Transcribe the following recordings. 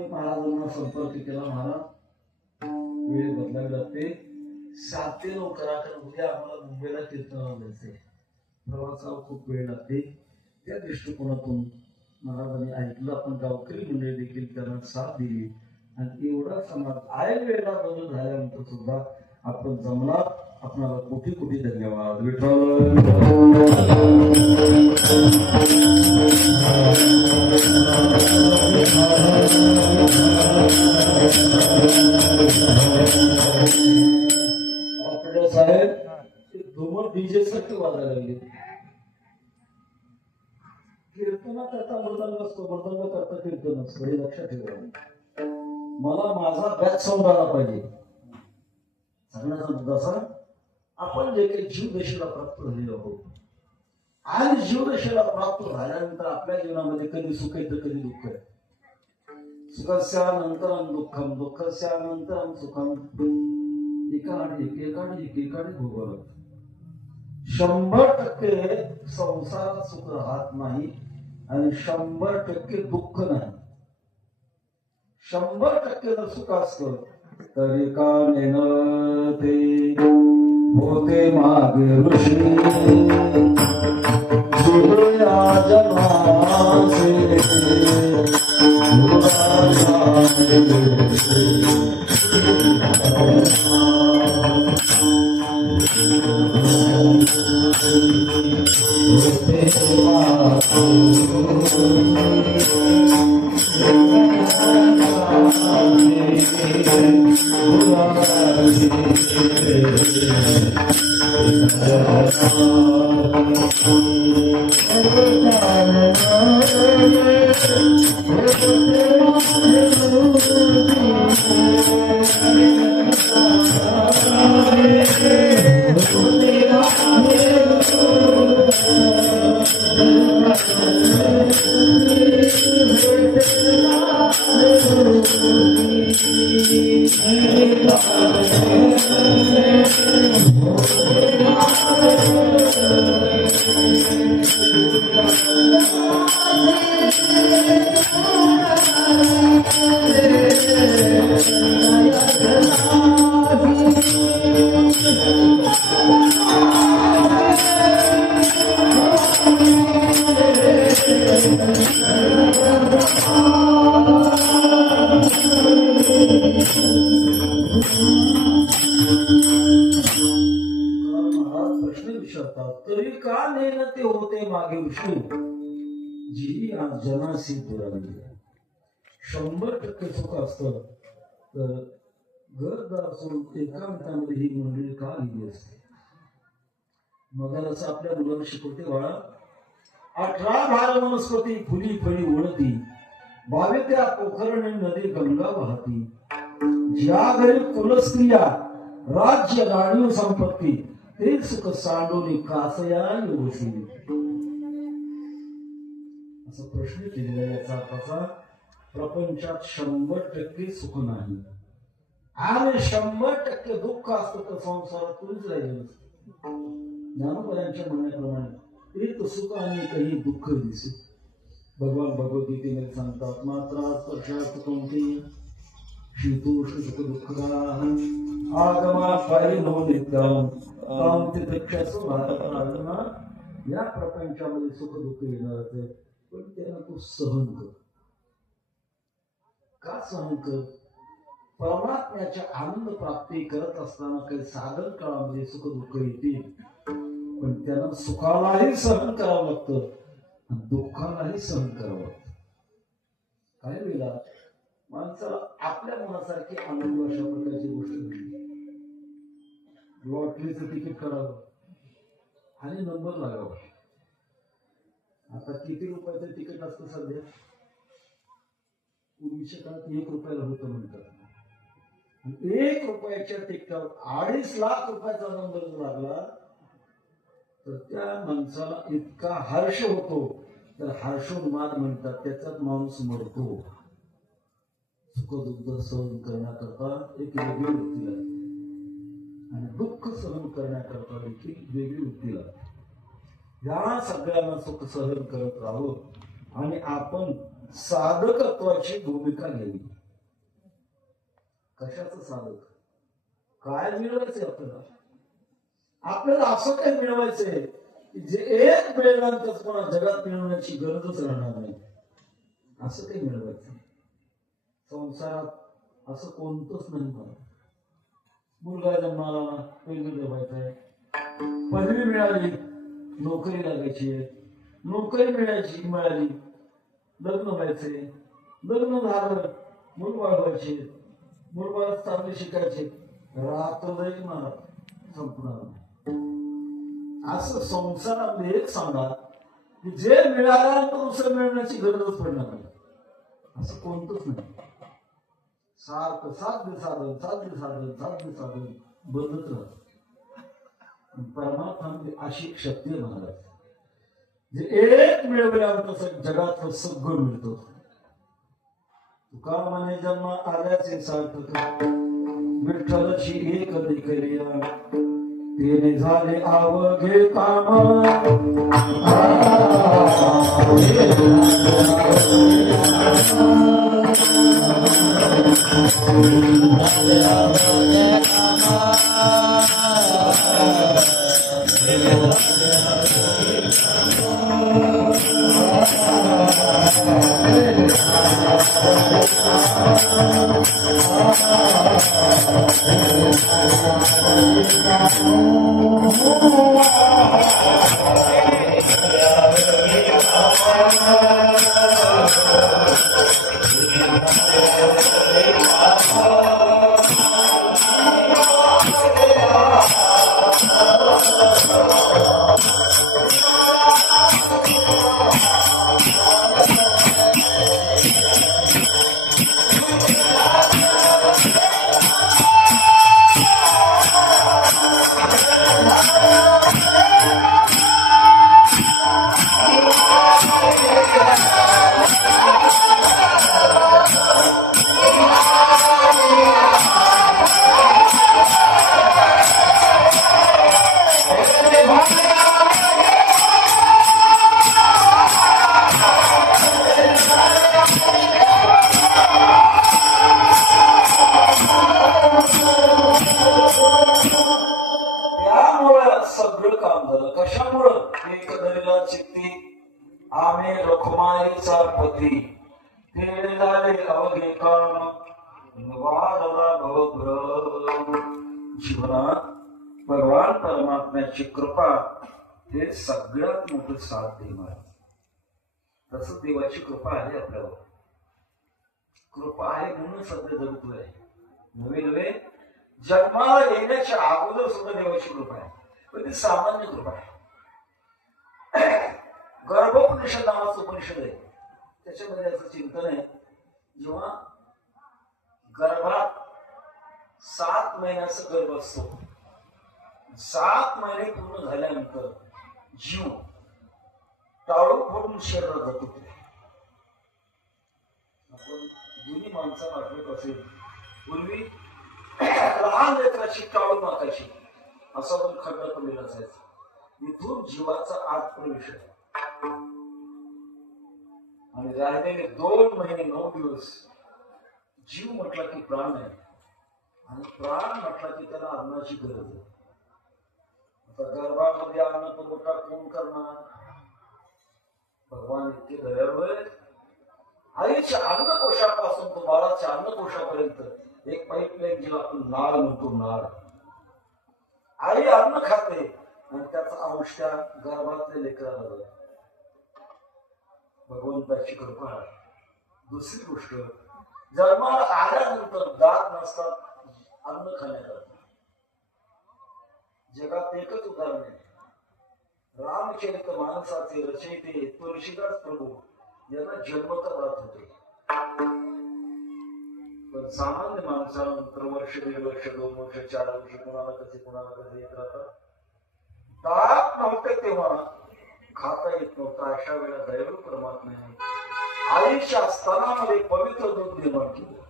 मी महाराजांना संपर्क केला महाराज. वेळ बदलावी लागते. सात ते नऊ करा कारण उद्या आम्हाला मुंबईला कीर्तनाला जायचंय प्रवासाला खूप वेळ लागते. त्या दृष्टिकोनातून महाराजांनी ऐकलं. आपण गावकरी मंडळी देखील त्यांना साथ दिली. आणि एवढा समाज आय वेळेला बदल झाल्यानंतर सुद्धा आपण जमणार. आपणाला कोटी कोटी धन्यवाद. विठ्ठल. करता मृदंग असतो मृदंग करता कीर्तन असतो हे लक्षात ठेवा. मला माझा बॅच साऊंड आला पाहिजे. सांगण्याचा मुद्दा असा आपण जे काही जीवदशेला प्राप्त झालेलो आहोत आणि जीवदशेला प्राप्त झाल्यानंतर आपल्या जीवनामध्ये कधी सुख आहे तर कधी दुःख आहे सुखस्यानंतरम दुःखम दुःखस्यानंतरम सुखम एकाआड एक एकाडी एक एकाआड भोगवलं शंभर टक्के संसारात सुख राहत नाही आणि शंभर टक्के दुःख नाही. शंभर टक्के जर सुख असतं तरी का नेनं ते होते मागे ऋषी. Oh, जन्माचे महाराज गोष्टी जी आज जनासी दुरावली शंभर टक्के सुख असतं तर घरदार सोडून एकांतामध्ये ही मंडळी का गेली असते? मग असं आपल्या मुलांना शिकवते बाळा. अठरा भार वनस्पती फुली फळी उडती. बावे त्या पोखरण नदी गंगा वाहती. ज्या घरी कुलस्त्रिया राज्य राणीव संपत्ती ते सुख सांडून कासया योशी असा प्रश्न केलेला आहे याचा अर्थाचा प्रपंचात शंभर टक्के सुख नाही. आणि शंभर टक्के दुःख असतं तर संसारात कुणीच राहिलं नसतं. ज्ञानोबरांच्या म्हणण्याप्रमाणे एक सुख आणि काही दुःख दिसे भगवान भगवद्गीतेमध्ये सांगतात मात्र स्पर्शात कोणती शीतोष्ण सुख दुःखदाहन आगमा पायनो नित्यम ताम तितिक्षसु भारतराजना या प्रपंचामध्ये सुख दुःख येणार आहे. पण त्याला तो सहन कर. का सहन कर? परमात्म्याच्या आनंद प्राप्ती करत असताना काही साधन काळामध्ये सुख दुःख येतील. पण त्यांना सुखालाही सहन करावं लागतं आणि दुःखालाही सहन करावं लागतं. काय वेळेला माणसाला आपल्या मनासारखी आनंद अशा प्रकारची गोष्ट घडली लॉटरीचं तिकीट करावं आणि नंबर लागावा. आता किती रुपयाचं तिकीट असतं सध्या? पूर्वीच्या काळात एक रुपयाला होतं म्हणतात. एक रुपयाच्या तिकिटावर अडीच लाख रुपयाचा नंबर लागला तर त्या माणसाला इतका हर्ष होतो. तर हर्षोन्माद म्हणतात त्याच्यात माणूस मरतो. सुख दुःख सहन करण्याकरता एक वेगळी वृत्ती लागते. आणि दुःख सहन करण्याकरता देखील वेगळी वृत्ती लागते. या सगळ्यांना सुख सहन करत राहू आणि आपण साधकत्वाची भूमिका घ्यावी कशाच साधक? काय मिळवायचंय आपल्याला? आपल्याला असं काय मिळवायचंय जे एक मिळवल्यानंतर कोणा जगात मिळवण्याची गरजच राहणार नाही. असं काही मिळवायचं संसारात असं कोणतंच नाही मला मुलगा जन्माला पैसे देवायचंय पदवी मिळाली. नोकरी लागायची. आहे नोकरी मिळायची मिळाली. लग्न व्हायचे. लग्न झालं मूल वाढवायचे मूल बाळ चांगले शिकायचे. रात्र जाईल मला संपणार नाही. असं संसारामध्ये एक सांगा की जे मिळाल्यानंतर दुसरं मिळण्याची गरजच पडणार नाही. असं कोणतंच नाही. सारखं साध्य साधन साध्य साधन साध्य साधन बदलत राहत. परमात्मा म्हणजे अशी एक शक्ती महाराज. जे एक मिळवल्यानंतर सग- जगातलं सगळं मिळतो. तुका म्हणे जन्म आल्याचे सार्थक विठ्ठलशी एक देखरिया तेने झाले आवघे काम. Oh, भवभ्रम जीवनात भगवान परमात्म्याची कृपा हे सगळ्यात मोठं साथ देणार तस देवाची कृपा आहे आपल्यावर. कृपा आहे म्हणून सध्या जगतोय. नवे नवे जन्माला येण्याच्या अगोदर सुद्धा देवाची कृपा आहे. पण ती सामान्य कृपा आहे. गर्भोपनिषद नावाचं परिषद आहे. त्याच्यामध्ये असं चिंतन आहे. जेव्हा गर्भात सात महिन्याचा गर्भ असतो. सात महिने पूर्ण झाल्यानंतर जीव टाळू फोडून शरीरात जातो. आपण जुनी माणसं आठवत असेल. पूर्वी लहान लेकराची टाळू माताची असा पण खड्डा पडलेला असायचा. इथून जीवाचा आत प्रवेश आणि राहिलेले दोन महिने नऊ दिवस जीव म्हटला की प्राण आहे. आणि प्राण म्हटला की त्याला अन्नाची गरज आहे. आता गर्भामध्ये अन्न पुरवठा कोण करणार? भगवान इतके दयाळू आहेत. आईच्या अन्नकोशापासून तो बाळाच्या अन्नकोशापर्यंत एक पाईपलाईन जेव्हा आपण नाळ म्हणतो नाळ. आई अन्न खाते आणि त्याचा अंश त्या गर्भातल्या लेकराला जातो. भगवंताची कृपा दुसरी गोष्ट जन्माला आल्यानंतर दात नसतात अन्न खाण्याकरता जगात एकच उदाहरण आहे. रामचरित माणसाचे रचयिते तुळशीदास प्रभू. यांना जन्मता दात होते. पण सामान्य माणसानंतर वर्ष दीड वर्ष दोन वर्ष चार वर्ष कोणाला कसे कोणाला कसे येत राहतात? दात नव्हते तेव्हा. खाता येत नव्हता. अशा वेळा दैव परमात्म्याने आईच्या स्तनामध्ये पवित्र दूध निर्माण केलं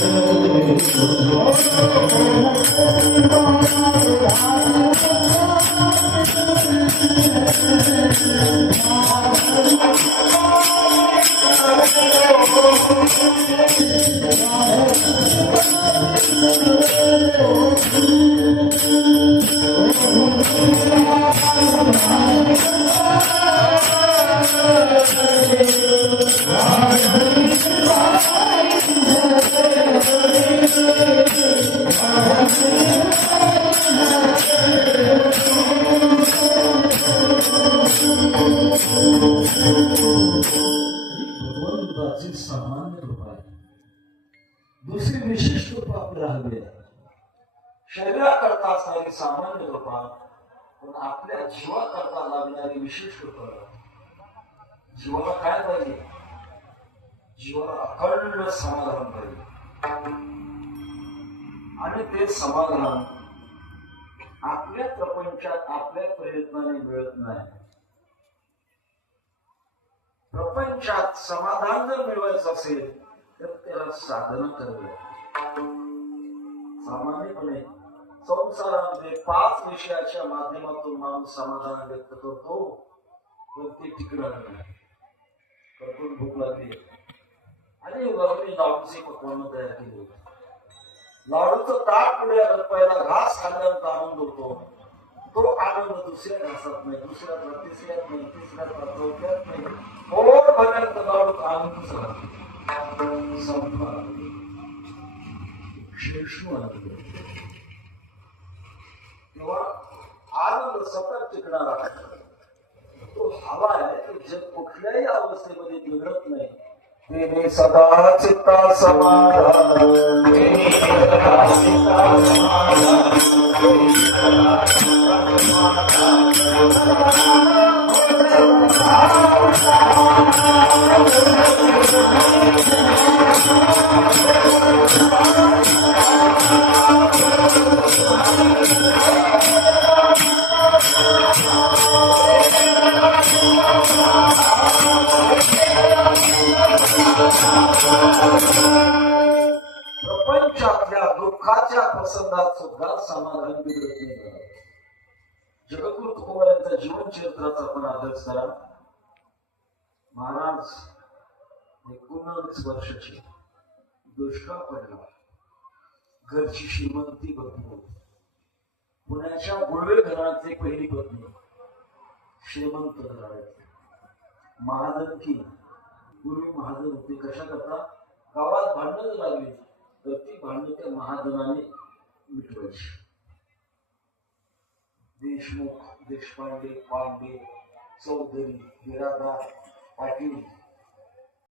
बाळ भगवंताची सामान्य कृपा आहे. दुसरी विशेष कृपा आपल्याला हवी आहे. शरीराकरता असणारी सामान्य कृपा पण आपल्या जीवाकरता लागणारी विशेष कृपा. जीवाला काय पाहिजे? जीवाला अखंड समाधान पाहिजे. आणि ते समाधान आपल्या प्रपंचात आपल्या प्रयत्नाने मिळत नाही. प्रपंचात समाधान जर मिळवायचं असेल तर त्याला साधना करावी सामान्यपणे संसारामध्ये पाच विषयाच्या माध्यमातून माणूस समाधान व्यक्त करतो पण ते टिकणार नाही. भरपूर भूक लागली. आणि वरती लाडूचे पकवान तयार केले. लाडूचं ताट पुढे पहिला घास खाल्ल्यानंतर आनंद होतो तो आनंद दुसऱ्या घासात नाही दुसऱ्यात तिसऱ्यात नाही तिसऱ्यात नाही, चौथ्यात नाही. पोट भरल्यानंतर लाडू आनंदच राहतो संपला शेषू आनंद. किंवा आनंद सतत टिकणारा तो हवा आहे जग कुठल्याही अवस्थेमध्ये बिघडत नाही. तेने सदा चित्ता समाधान तेने सदा चित्ता समाधान प्रपंचातल्या समाधान बिघडत नाही. बघा. जगद्गुरु तुकोबा जीवन चरित्राचा आपण अभ्यास करा. महाराज एकोणावीस वर्षाचे दुष्काळ पडला घरची श्रीमंती भरपूर पुण्याच्या गुळवे घराचे पहिली पत्नी. श्रीमंत घराण्याची महाजन की. पूर्वी महाजन होते. कशा करता गावात भांडण लागली. तर ती भांडण त्या महाजनाने मिटवायची देशमुख देशपांडे पांडे चौधरी बिरादार पाटील